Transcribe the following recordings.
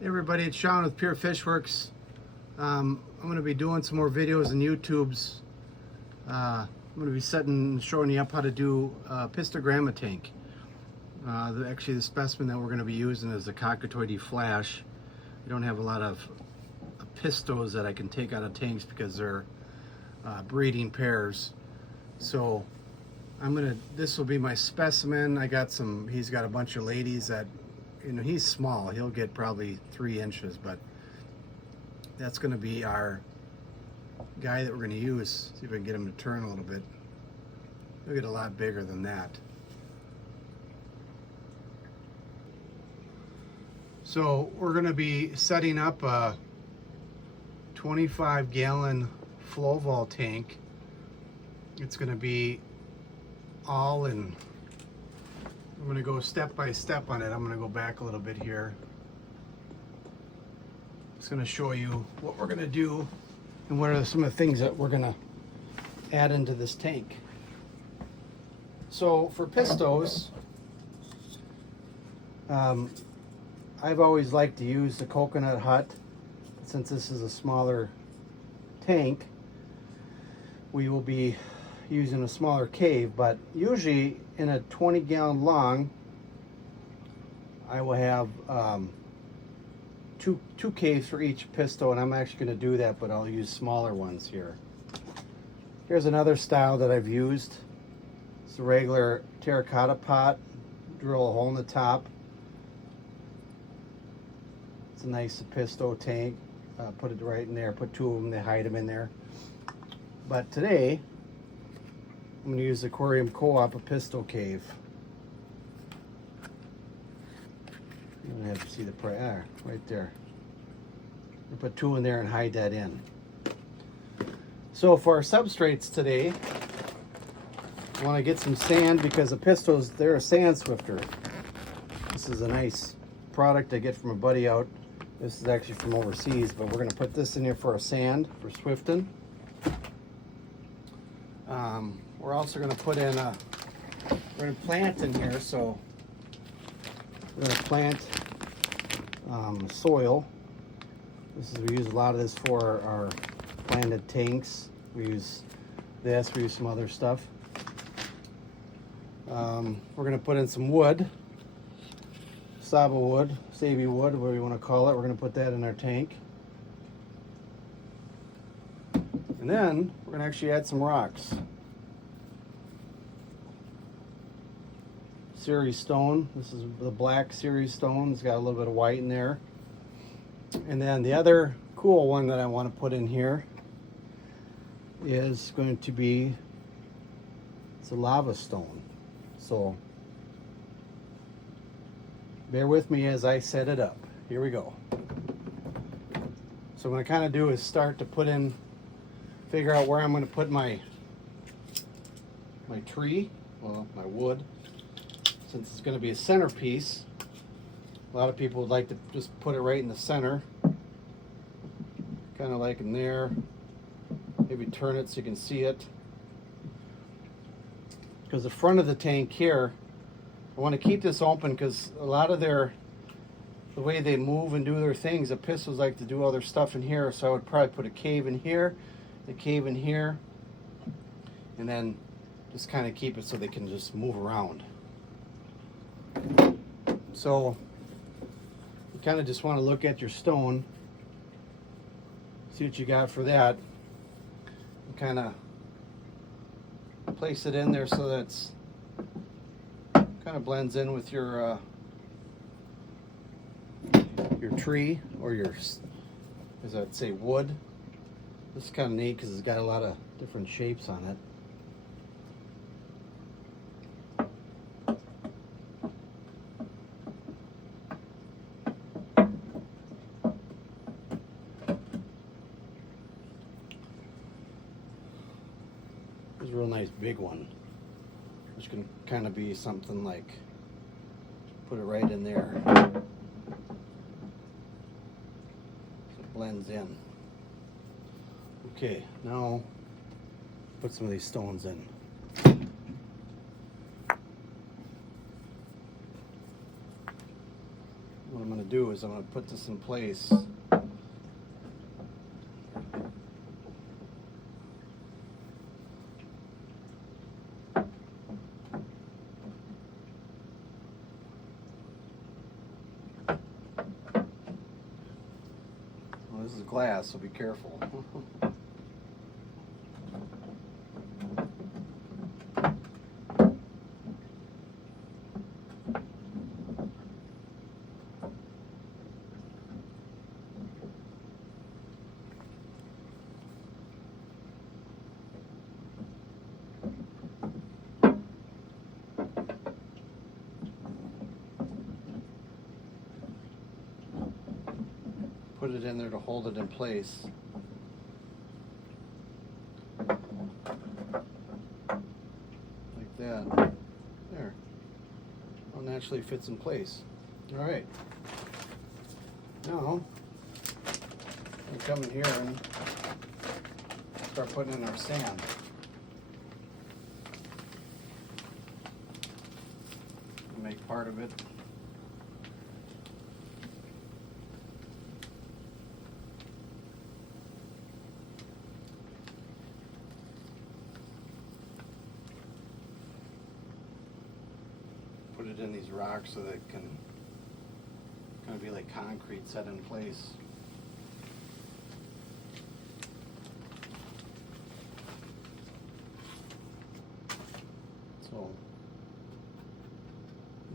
Hey everybody, it's Sean with Pure Fish Works. I'm going to be doing some more videos on YouTube's. I'm going to be showing you up how to do a Apistogramma tank. Actually, the specimen that we're going to be using is the cockatoidy flash. We don't have a lot of Apistos that I can take out of tanks because they're breeding pairs. So this will be my specimen. He's got a bunch of ladies that, he's small. He'll get probably 3 inches, but that's going to be our guy that we're going to use. See if I can get him to turn a little bit. He'll get a lot bigger than that. So we're going to be setting up a 25-gallon flow vol tank. It's going to be all in. I'm going to go step by step on it. I'm going to go back a little bit here. It's going to show you what we're going to do and what are some of the things that we're going to add into this tank. So for pistos, I've always liked to use the coconut hut. Since this is a smaller tank, we will be using a smaller cave, but usually in a 20-gallon long, I will have two caves for each pisto, and I'm actually going to do that, but I'll use smaller ones here. Here's another style that I've used. It's a regular terracotta pot. Drill a hole in the top. It's a nice pisto tank. Put it right in there. Put 2 of them. They hide them in there. But today, I'm going to use the Aquarium Co-op Apisto Cave. You don't have to see the price. Right there. We put 2 in there and hide that in. So for our substrates today, I want to get some sand because Apistos, they're a sand swifter. This is a nice product I get from a buddy out. This is actually from overseas, but we're going to put this in here for a sand for swifting. We're also going to put in we're going to plant in here, so we're going to plant soil. We use a lot of this for our planted tanks. We use this, we use some other stuff. We're going to put in some wood, Saba wood, Savy wood, whatever you want to call it. We're going to put that in our tank. And then we're going to actually add some rocks. Series stone. This is the black series stone. It's got a little bit of white in there. And then the other cool one that I want to put in here is going to be, it's a lava stone. So bear with me as I set it up. Here we go. So what I kind of do is start to figure out where I'm going to put my tree, well, my wood. Since it's going to be a centerpiece, a lot of people would like to just put it right in the center, kind of like in there. Maybe turn it so you can see it. Because the front of the tank here, I want to keep this open because a lot of the way they move and do their things, the Apistos like to do other stuff in here, so I would probably put a cave in here, the cave in here, and then just kind of keep it so they can just move around. So you kind of just want to look at your stone, see what you got for that, and kind of place it in there so that it's kind of blends in with your tree, or your, as I'd say, wood. This is kind of neat because it's got a lot of different shapes on it. There's a real nice big one, which can kind of be something like, put it right in there. So it blends in. Okay, now put some of these stones in. what I'm going to do is I'm going to put this in place. Well, this is glass, so be careful. Put it in there to hold it in place. Like that. There. Well, naturally fits in place. All right. Now, we come in here and start putting in our sand. Make part of it. Put it in these rocks so that it can kind of be like concrete set in place. So,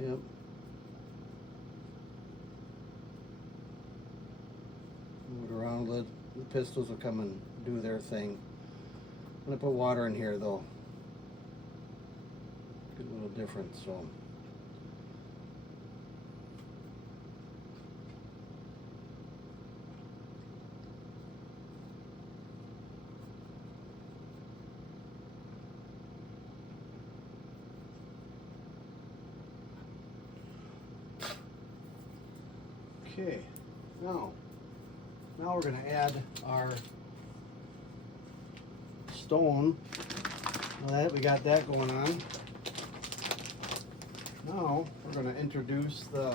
yep. Move it around, let the pistils will come and do their thing. I'm going to put water in here though. Get a little different, so. Okay, now we're going to add our stone. Now that we got that going on, now we're going to introduce the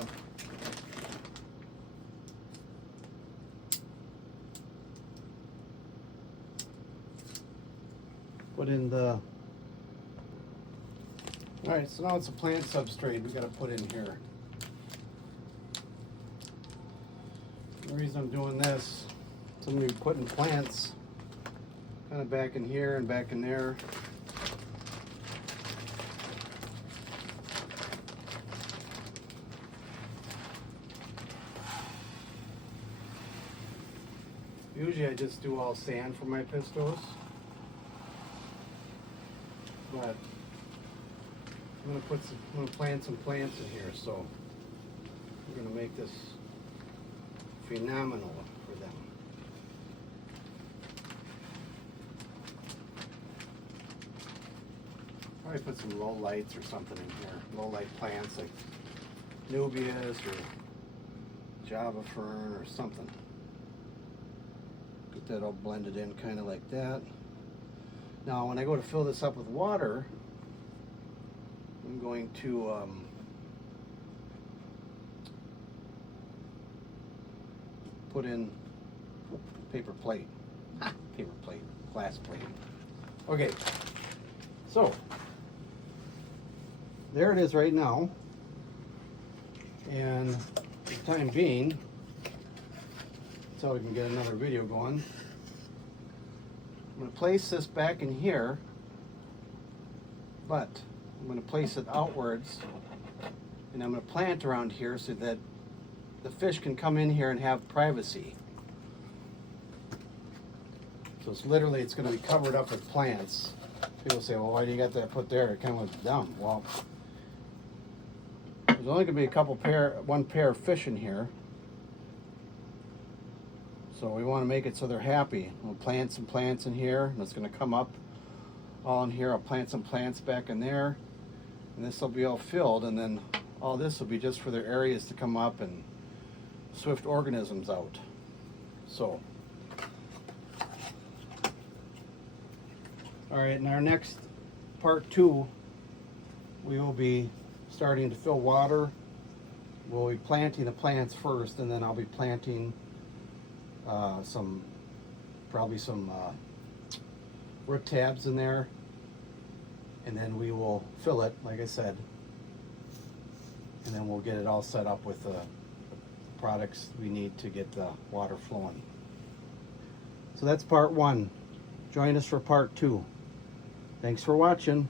put in the. All right, so now it's a plant substrate we got to put in here. The reason I'm doing this, so I'm going to be putting plants kind of back in here and back in there. Usually I just do all sand for my pistos, but I'm going to plant some plants in here, so we're going to make this phenomenal for them. Probably put some low lights or something in here. Low light plants like Nubias or Java fern or something. Get that all blended in kind of like that. Now when I go to fill this up with water, I'm going to put in paper plate. Paper plate, glass plate. Okay, so there it is right now. And for the time being, so we can get another video going, I'm going to place this back in here, but I'm going to place it outwards, and I'm going to plant around here so that the fish can come in here and have privacy. So it's literally, it's going to be covered up with plants. People say, well, why do you got that put there? It kind of looks dumb. Well, there's only going to be one pair of fish in here. So we want to make it so they're happy. We'll plant some plants in here, and it's going to come up all in here. I'll plant some plants back in there, and this will be all filled, and then all this will be just for their areas to come up and swift organisms out. So, all right, in our next part 2, we will be starting to fill water we'll be planting the plants first, and then I'll be planting probably some root tabs in there, and then we will fill it, like I said, and then we'll get it all set up with the products we need to get the water flowing. So that's part one. Join us for part two. Thanks for watching.